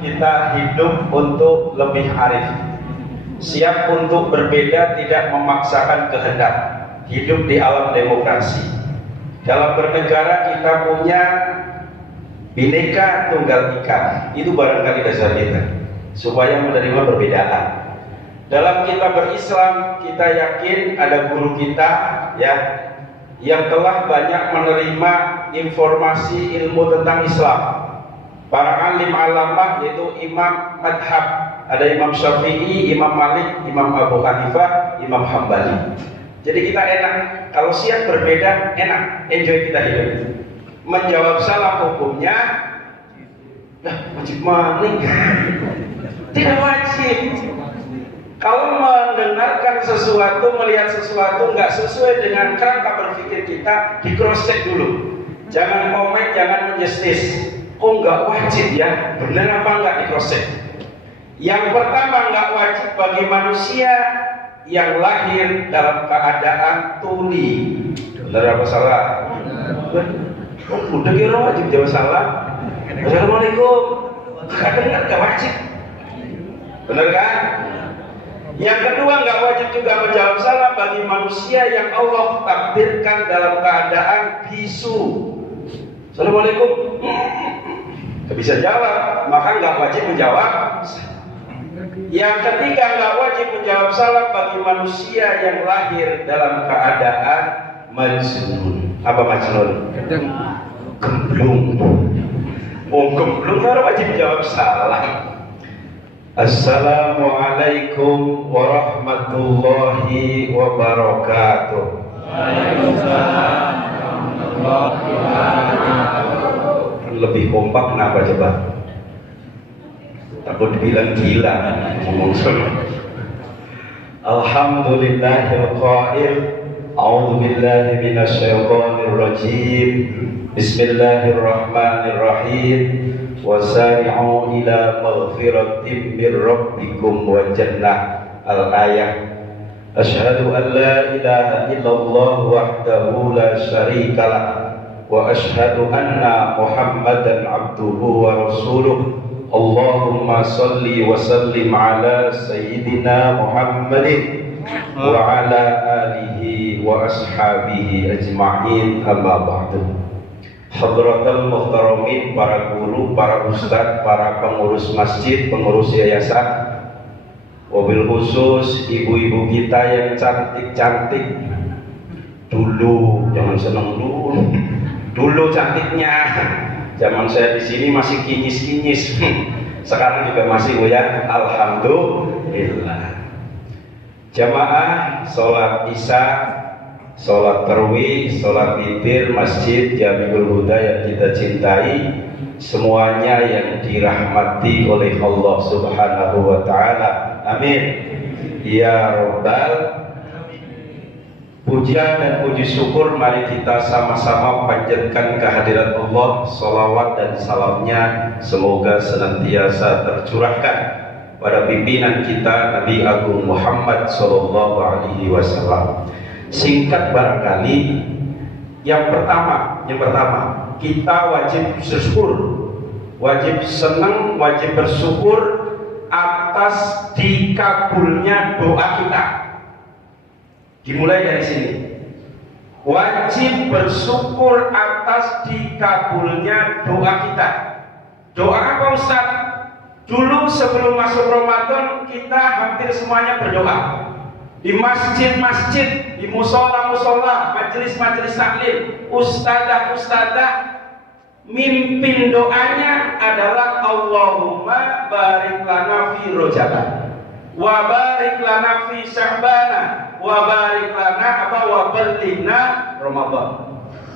kita hidup untuk lebih arif, siap untuk berbeda, tidak memaksakan kehendak, hidup di alam demokrasi. Dalam bernegara kita punya Bhinneka Tunggal Ika, itu barangkali dasar kita supaya menerima perbedaan. Dalam kita berislam, kita yakin ada guru kita ya yang telah banyak menerima informasi ilmu tentang Islam. Para alim alamah yaitu imam madhab, ada Imam Syafi'i, Imam Malik, Imam Abu Hanifah, Imam Hambali. Jadi kita enak, kalau siap berbeda enak, enjoy kita hidup. Menjawab salah hukumnya, wajib maning. Tidak wajib. Kalau mendengarkan sesuatu, melihat sesuatu nggak sesuai dengan kerangka berpikir kita, di cross check dulu. Jangan komen, jangan menjustis. Kok nggak wajib ya? Benar apa nggak di cross check? Yang pertama, nggak wajib bagi manusia yang lahir dalam keadaan tuli. Benar apa salah? Udah kira wajib jawab salah. Assalamualaikum. Kadang nggak wajib. Benar kan? Yang kedua, nggak wajib juga menjawab salah bagi manusia yang Allah takdirkan dalam keadaan bisu. Assalamualaikum. Gak bisa jawab, maka nggak wajib menjawab. Yang ketiga, nggak wajib menjawab salah bagi manusia yang lahir dalam keadaan majnun. Apa majnun? Gemblung. Oh, gemblung harus wajib jawab salah. Assalamualaikum warahmatullahi wabarakatuh. Waalaikumsalam warahmatullahi wabarakatuh. Lebih kompak kenapa coba? Takut dibilang gila ngomong semua. Alhamdulillahil qail, a'udzu billahi minasyaitonir rajim. Bismillahirrahmanirrahim. Wasari'u ila maghfiratin min rabbikum wa jannah. Al-ayah. Asyhadu an la ilaha illallah wahdahu la syarikalah wa asyhadu anna Muhammadan abduhu wa rasuluh. Allahumma salli wa sallim ala sayyidina Muhammadin wa ala alihi wa ashabihi ajma'in, amma ba'du. Hadratul muhtaramin, para guru, para ustadz, para pengurus masjid, pengurus yayasan, wabil khusus ibu-ibu kita yang cantik-cantik. Dulu, jangan seneng dulu cantiknya. Zaman saya di sini masih kinyis-kinyis. Sekarang juga masih goyang. Alhamdulillah. Jamaah sholat isya, sholat tarawih, sholat witir, masjid Jamiul Huda yang kita cintai, semuanya yang dirahmati oleh Allah Subhanahu wa Ta'ala. Amin. Ya Rabbal. Pujian dan puji syukur mari kita sama-sama panjatkan kehadirat Allah. Salawat dan salamnya semoga senantiasa tercurahkan pada pimpinan kita Nabi Agung Muhammad Sallallahu Alaihi Wasallam. Singkat barangkali, yang pertama kita wajib bersyukur, wajib senang, wajib bersyukur atas dikabulnya doa kita. Dimulai dari sini. Wajib bersyukur atas dikabulnya doa kita. Doa apa Ustaz? Dulu sebelum masuk Ramadan kita hampir semuanya berdoa. Di masjid-masjid, di musola-musola, majelis-majelis taklim, ustadzah-ustadzah mimpin doanya adalah Allahumma barik lana fi Rajab wa barik lana fi Sya'ban wa barik lana wa ballighna Ramadan.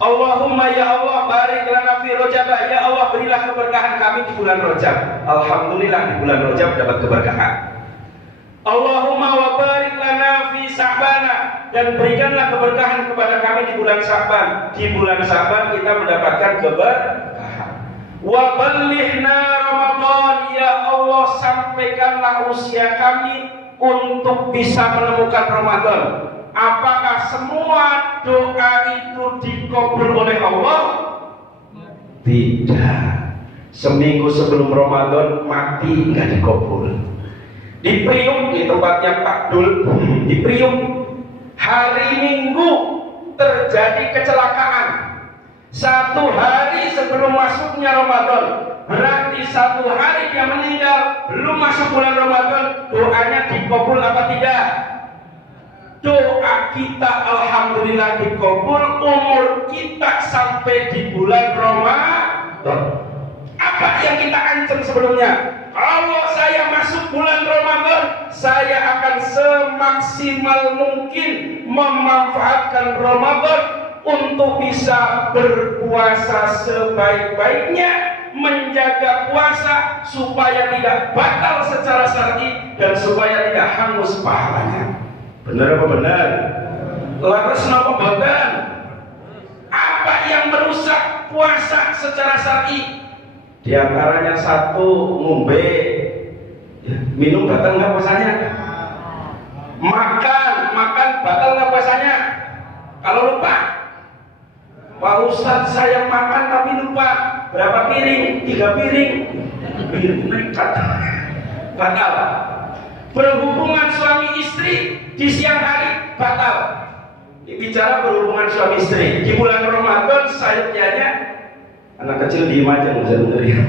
Allahumma ya Allah barik lana fi Rajab, ya Allah berilah keberkahan kami di bulan Rajab. Alhamdulillah di bulan Rajab dapat keberkahan. Allahumma wa barik lana fi Sya'ban, dan berikanlah keberkahan kepada kami di bulan Sya'ban. Di bulan Sya'ban kita mendapatkan keberkahan. Wa ballighna Ramadan, ya Allah sampaikanlah usia kami untuk bisa menemukan Ramadan. Apakah semua doa itu dikabul oleh Allah? Tidak. seminggu sebelum Ramadan mati nggak dikabul. Di Priuk, di tempatnya Pak Dul, di Priuk, hari Minggu terjadi kecelakaan. 1 hari sebelum masuknya Ramadan, berarti 1 hari dia meninggal, belum masuk bulan Ramadan. Doanya dikabul apa tidak? Doa kita alhamdulillah dikabul, umur kita sampai di bulan Ramadan. Apa yang kita ancam sebelumnya? Kalau saya masuk bulan Ramadan, saya akan semaksimal mungkin memanfaatkan Ramadan untuk bisa berpuasa sebaik-baiknya, menjaga puasa supaya tidak batal secara syar'i dan supaya tidak hangus pahalanya. Benar apa benar? Laras napa boten? Apa yang merusak puasa secara syar'i? Di antaranya 1, ngombe, minum batal nggak puasanya? Makan batal nggak puasanya? Kalau lupa, Pak Ustadz saya makan tapi lupa, berapa piring? 3 piring, batal. Berhubungan suami istri di siang hari batal. Bicara berhubungan suami istri di bulan Ramadan, sayapnya anak kecil diem aja nggak usah dengerin.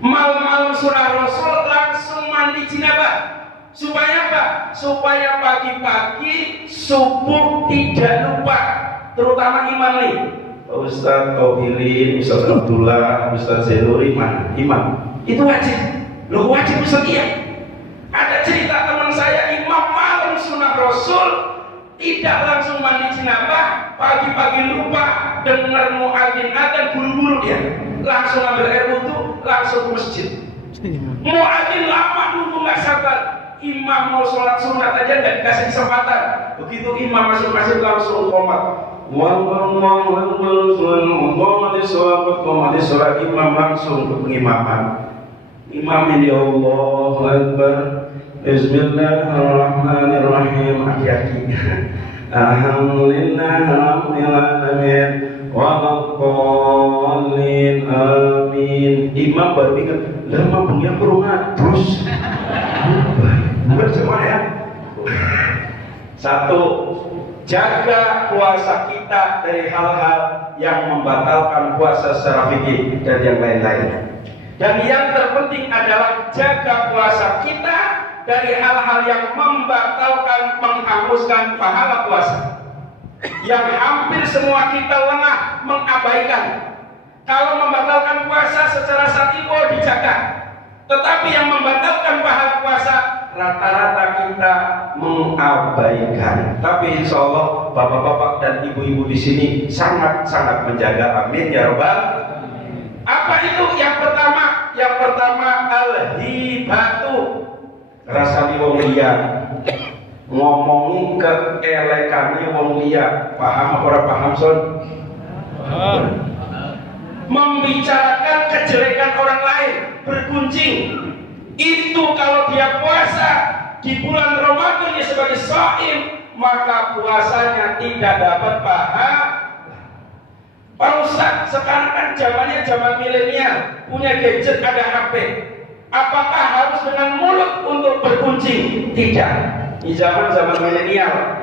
Malam-malam surah Rasul langsung mandi jinabah. Supaya apa? Supaya pagi-pagi subuh tidak lupa. Terutama imam nih, Ustadz Tauhilin, Ustadz Abdullah, Ustadz Zeluri, imam. Itu wajib. Loh wajib Ustadz iya. Ada cerita teman saya imam malam sunnah Rasul tidak langsung mandi jinabah, pagi-pagi lupa dengar muadzin adzan, buru-buru dia langsung ambil air wudu, langsung ke masjid. Muadzin lama nunggu nggak sabar, imam mau sholat sunat aja nggak dikasih kesempatan. Begitu imam masuk masjid langsung qomat. Sholat imam langsung ke pengimaman. Imam ini Allahu Akbar. Bismillahirrahmanirrahim. Aki-aki. Alhamdulillah rabbil alamin wa laqallin amin. Imam baru ingat, lah mabungnya kurungan terus. Berjemaah ya. 1, jaga puasa kita dari hal-hal yang membatalkan puasa secara fikih dan yang lain-lain. Dan yang terpenting adalah jaga puasa kita dari hal-hal yang membatalkan, menghanguskan pahala puasa, yang hampir semua kita lengah mengabaikan. Kalau membatalkan puasa secara syar'i dijaga, tetapi yang membatalkan pahala puasa rata-rata kita mengabaikan. Tapi insya Allah bapak-bapak dan ibu-ibu di sini sangat-sangat menjaga. Amin ya robbal. Apa itu? Yang pertama al-hibatu, rasani wong liya, ngomongi keelekane wong liya. Paham apa ora paham son? Membicarakan kejelekan orang lain, bergunjing. Itu kalau dia puasa di bulan Ramadan ya sebagai shaim, maka puasanya tidak dapat pahala. Pak Ustaz, sekarang kan zamannya zaman milenial, punya gadget, ada HP. Apakah harus dengan mulut untuk berkuncing? Tidak. Di zaman milenial,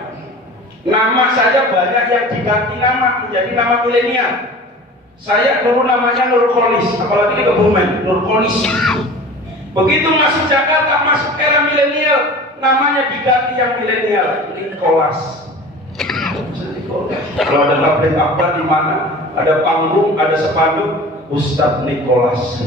nama saya banyak yang diganti nama menjadi nama milenial. Saya dulu namanya Nurkolis, apalagi di Kebumen, Nurkolis. Begitu masuk Jakarta, masuk era milenial, namanya diganti yang milenial, Nikolas. Kalau ada tablet apa di mana, ada panggung, ada spanduk, Ustadz Nikolas.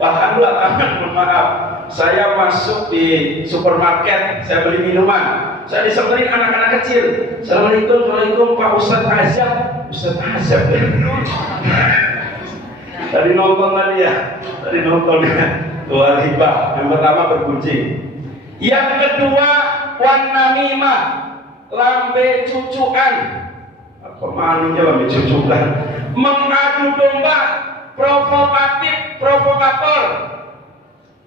Bahkan belakangan, mohon maaf, saya masuk di supermarket, saya beli minuman, saya disamperin anak-anak kecil. Assalamualaikum Pak Ustadz Azab. Ustadz Azab. Tadi nonton ya. Dua hibah. Yang pertama berkuncing. Yang kedua wan namimah, lambe cucukan. Apa maknanya lambe cucukan? Mengadu domba, provokatif, provokator.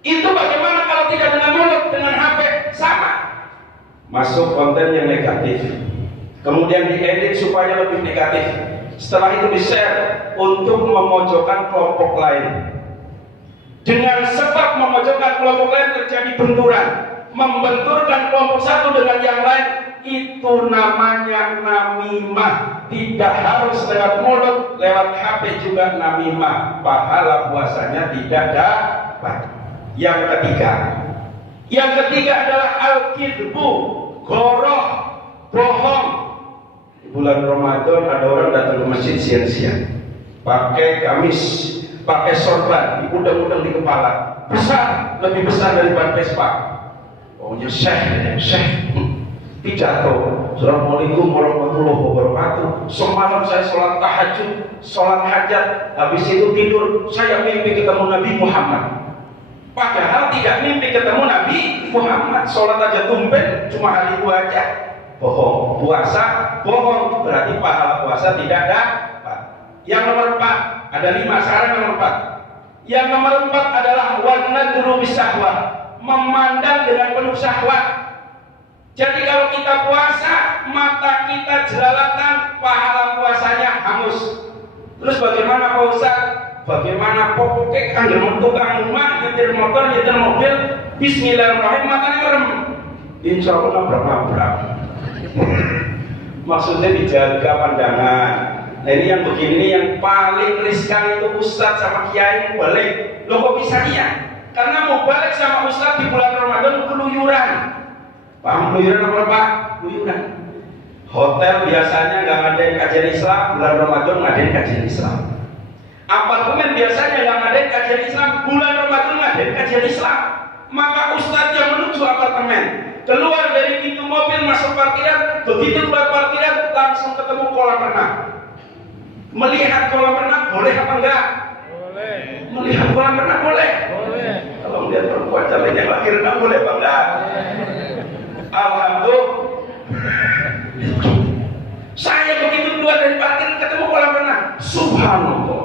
Itu bagaimana kalau tidak dengan mulut, dengan HP? Sama. Masuk konten yang negatif, kemudian diedit supaya lebih negatif. Setelah itu di-share untuk memojokkan kelompok lain. Dengan sebab memojokkan kelompok lain terjadi benturan, membenturkan kelompok satu dengan yang lain, itu namanya namimah. Tidak harus lewat mulut, lewat HP juga namimah. Pahala puasanya tidak dapat. Yang ketiga adalah al-kidbu, goroh, bohong. Di bulan Ramadan ada orang datang ke masjid siang-siang, pakai gamis, pakai sorban, diundang-undang di kepala, besar, lebih besar daripada Vespa. Pokoknya syekh, pidato, Assalamualaikum warahmatullahi wabarakatuh. Semalam saya sholat tahajud, sholat hajat, habis itu tidur, saya mimpi ketemu Nabi Muhammad. Padahal tidak mimpi ketemu Nabi Muhammad. Sholat aja tumben, cuma hari itu aja. Bohong. Puasa, bohong, berarti pahala puasa tidak dapat. Yang nomor 4, ada 5, sekarang nomor 4. Yang nomor 4 adalah wanadru bisahwah, memandang dengan penuh syahwat. Jadi kalau kita puasa, mata kita jelalatan, pahala puasanya hangus. Terus bagaimana Pak Ustaz? Bagaimana pokoknya kan tukang rumah, nyetir motor, nyetir mobil, bismillahirrahmanirrahim, matanya merem. Insya Allah nabrak-nabrak. Maksudnya dijaga pandangan. Nah ini yang begini, ini yang paling riskan itu Ustaz sama Kiai balik. Loh kok bisa iya? Karena mau balik sama Ustaz di bulan Ramadan keluyuran. Paham keluyuran apa Pak? Keluyuran. Hotel biasanya nggak ngadain kajian Islam, bulan Ramadan ngadain kajian Islam. Apartemen biasanya nggak ngadain kajian Islam, bulan Ramadan ngadain kajian Islam. Maka Ustaz yang menuju apartemen, keluar dari pintu mobil masuk parkiran, begitu keluar parkiran langsung ketemu kolam renang. Melihat kolam renang boleh apa enggak? Boleh. Melihat kolam renang boleh? Boleh. Kalau melihat perempuan calon yang lagi renang boleh apa enggak? Alhamdulillah. Saya begitu keluar dari parkiran ketemu kolam renang, subhanallah.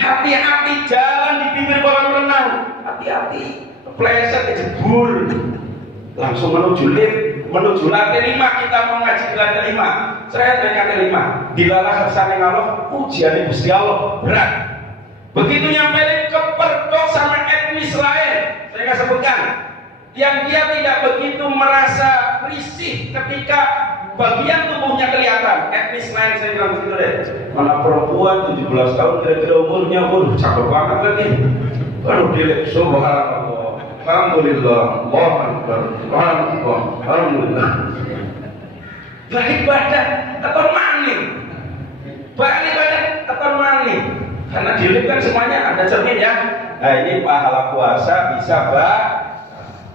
Hati-hati jalan di bibir kolam renang, hati-hati, kepleset kejebur. Langsung menuju lift, menuju lantai 5, kita mau ngaji di lantai 5. Saya naik lantai 5, dilalah kesana ngalor, ujian Gusti Allah berat. Begitu nyampe kepergok sama etnis lain, saya nggak sebutkan, yang dia tidak begitu merasa risih ketika bagian tubuhnya kelihatan. Etnis lain saya bilang begitu deh. Mana perempuan 17 tahun kira-kira umurnya, cakep banget lagi. Baru dilihat, subhanallah, alhamdulillah, Allah akbar, alhamdulillah. Balik badan, atau maning. Balik badan, atau maning. Karena dilihat kan semuanya ada cermin ya. Nah ini pahala puasa bisa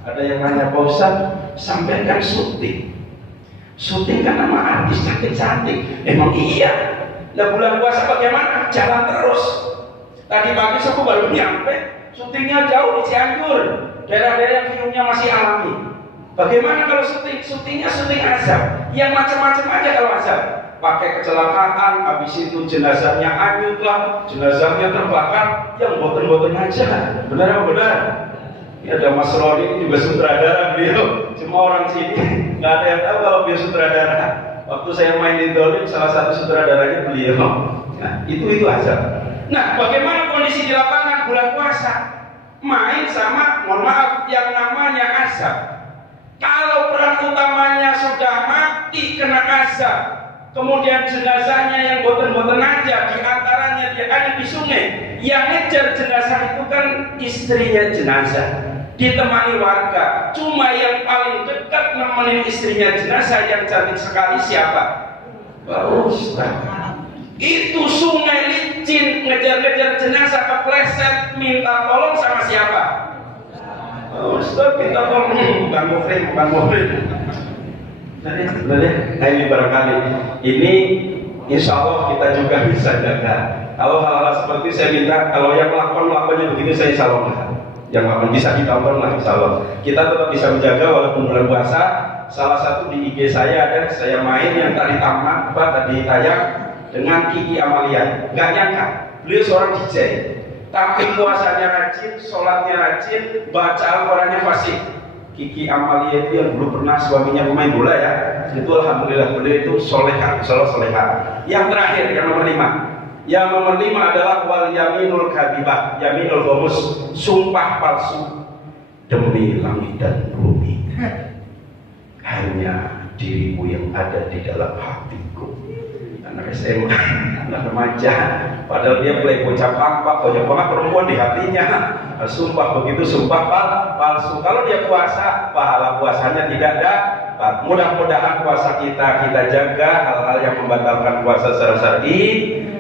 ada yang nanya Pak Ustaz, sampai kan syuting kan nama artis cantik-cantik. Emang iya. Nah bulan puasa bagaimana? Jalan terus. Tadi pagi aku baru nyampe, syutingnya jauh di Cianjur, daerah-daerah yang filmnya masih alami. Bagaimana kalau syutingnya syuting azab, yang macam-macam aja kalau azab. Pakai kecelakaan, habis itu jenazahnya hanyut lah, jenazahnya terbakar, yang boten-boten aja. Benar apa benar? Ini ada Mas Roni, ini juga sutradara beliau. Cuma orang sini nggak ada yang tahu kalau beliau sutradara. Waktu saya main di Dolim, salah satu sutradaranya beliau. Nah, itu azab. Nah, bagaimana kondisi di lapangan bulan puasa? Main sama, mohon maaf, yang namanya azab. Kalau peran utamanya sudah mati kena azab, kemudian jenazahnya yang boten-boten aja, diantaranya dia ada di sungai, yang ngejar jenazah itu kan istrinya jenazah, ditemani warga. Cuma yang paling dekat nemenin istrinya jenazah yang cantik sekali siapa? Pak Ustaz. Itu sungai licin, ngejar-ngejar jenazah kepleset, minta tolong sama siapa? Ustaz minta tolong, bukan muhrim. Nah ini barangkali ini insya Allah kita juga bisa jaga. Kalau hal-hal seperti saya minta, kalau yang melakukannya begitu saya insya Allah yang akan bisa ditonton lah insya Allah. Kita tetap bisa menjaga walaupun bulan puasa. Salah satu di IG saya ada, saya main yang tadi tamat, tadi tayang dengan Kiki Amalia. Nggak nyangka, beliau seorang DJ, tapi puasanya rajin, sholatnya rajin, baca Al-Qurannya fasih. Kiki Amalia itu yang dulu pernah suaminya pemain bola ya, itu alhamdulillah beliau itu soleha, soleha. Yang terakhir, yang nomor 5. Yang nomor 5 adalah wal yaminul kadibah, yaminul ghamus, sumpah palsu demi langit dan bumi. Hanya dirimu yang ada di dalam hatiku. Anak SMA, anak remaja, padahal dia play bocah pampak, banyak banget perempuan di hatinya. Sumpah begitu, sumpah palsu. Kalau dia puasa, pahala puasanya tidak dapat. Mudah-mudahan puasa kita jaga hal-hal yang membatalkan puasa secara syar'i,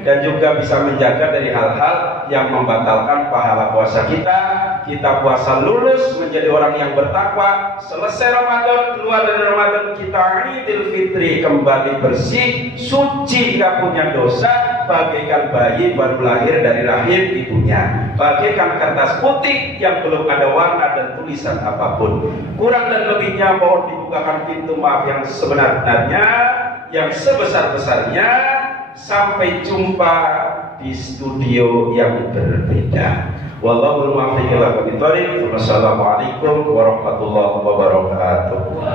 dan juga bisa menjaga dari hal-hal yang membatalkan pahala puasa kita. Kita puasa lulus menjadi orang yang bertakwa. Selesai Ramadan, keluar dari Ramadan, kita Idul Fitri kembali bersih, suci, tidak punya dosa, bagaikan bayi baru lahir dari rahim ibunya, bagaikan kertas putih yang belum ada warna dan tulisan apapun. Kurang dan lebihnya mohon dibukakan pintu maaf yang sebenarnya, yang sebesar-besarnya. Sampai jumpa di studio yang berbeda. Wallahul muwaffiq ila aqwamit thoriq. Wassalamualaikum warahmatullahi wabarakatuh.